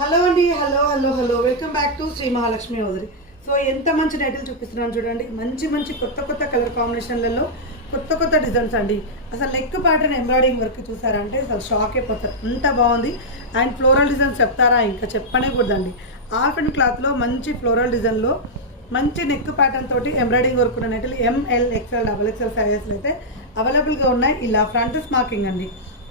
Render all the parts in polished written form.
Hello అండి, hello hello hello welcome back to Shri Mahalakshmi hosiery. So ఎంత మంచి నైటీలు చూపిస్తున్నాను చూడండి. మంచి మంచి కొత్త కొత్త కలర్ కాంబినేషన్లలో కొత్త కొత్త డిజైన్స్ అండి. అసలు నెక్ ప్యాటర్న్ ఎంబ్రాయిడింగ్ వర్క్ చూసారంటే అసలు షాక్ అయిపోతారు, అంత బాగుంది. అండ్ ఫ్లోరల్ డిజైన్స్ చెప్తారా, ఇంకా చెప్పనే కూడదండి. హాఫ్ అండ్ క్లాత్లో మంచి ఫ్లోరల్ డిజైన్లో మంచి నెక్ ప్యాటర్న్ తోటి ఎంబ్రాయిడింగ్ వర్క్ ఉన్న నైటీలు ఎంఎల్ ఎక్స్ఎల్ డబల్ ఎక్స్ఎల్ సైజెస్లో అయితే అవైలబుల్గా ఉన్నాయి. ఇలా ఫ్రంట్ స్మార్కింగ్ అండి,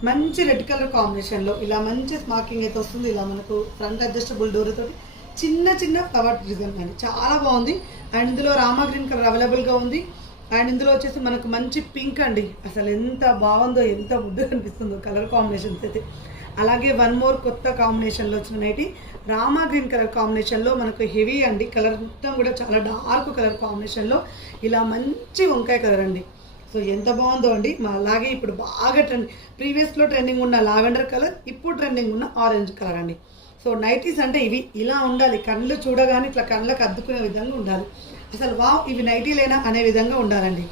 మంచి రెడ్ కలర్ కాంబినేషన్లో ఇలా మంచి స్మార్కింగ్ అయితే వస్తుంది. ఇలా మనకు ఫ్రంట్ అడ్జస్టబుల్ డోర్ తోటి చిన్న చిన్న ఫ్లవర్ డిజైన్ అండి, చాలా బాగుంది. అండ్ ఇందులో రామా గ్రీన్ కలర్ అవైలబుల్గా ఉంది. అండ్ ఇందులో వచ్చేసి మనకు మంచి పింక్ అండి, అసలు ఎంత బాగుందో, ఎంత ముద్దు కనిపిస్తుందో కలర్ కాంబినేషన్స్ అయితే. అలాగే వన్ మోర్ కొత్త కాంబినేషన్లో వచ్చిన నైటీ రామా గ్రీన్ కలర్ కాంబినేషన్లో మనకు హెవీ అండి. కలర్ మొత్తం కూడా చాలా డార్క్ కలర్ కాంబినేషన్లో ఇలా మంచి వంకాయ కలర్ అండి. సో ఎంత బాగుందో అండి. అలాగే ఇప్పుడు బాగా ప్రీవియస్లో ట్రెండింగ్ ఉన్న లావెండర్ కలర్, ఇప్పుడు ట్రెండింగ్ ఉన్న ఆరెంజ్ కలర్ అండి. సో నైటీస్ అంటే ఇవి ఇలా ఉండాలి, కళ్ళు చూడగానే ఇట్లా కళ్ళకు అద్దుకునే విధంగా ఉండాలి. అసలు వావ్ ఇవి నైటీలేనా అనే విధంగా ఉండాలండి.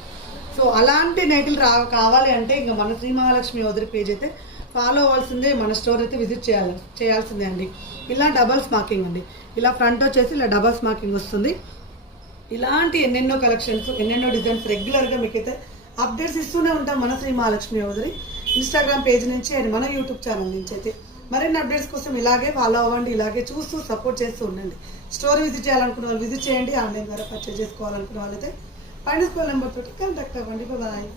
సో అలాంటి నైటీలు కావాలి అంటే ఇంకా మన శ్రీ మహాలక్ష్మి హౌజరీ పేజ్ అయితే ఫాలో అవ్వాల్సిందే, మన స్టోర్ అయితే విజిట్ చేయాల్సిందే అండి. ఇలా డబల్ స్మార్కింగ్ అండి, ఇలా ఫ్రంట్ వచ్చేసి ఇలా డబల్ స్మార్కింగ్ వస్తుంది. ఇలాంటి ఎన్నెన్నో కలెక్షన్స్, ఎన్నెన్నో డిజైన్స్ రెగ్యులర్గా మీకైతే అప్డేట్స్ ఇస్తూనే ఉంటాం మన Shri Mahalakshmi hosiery Instagram page నుంచి అండ్ మన యూట్యూబ్ ఛానల్ నుంచి అయితే. మరిన్ని అప్డేట్స్ కోసం ఇలాగే ఫాలో అవ్వండి, ఇలాగే చూస్తూ సపోర్ట్ చేస్తూ ఉండండి. స్టోర్ విజిట్ చేయాలనుకున్న వాళ్ళు విజిట్ చేయండి, ఆన్లైన్ ద్వారా పర్చేజ్ చేసుకోవాలనుకున్న వాళ్ళైతే పైన స్కూల్ నెంబర్ తోటి కాంటాక్ట్ అవ్వండి. బాయ్.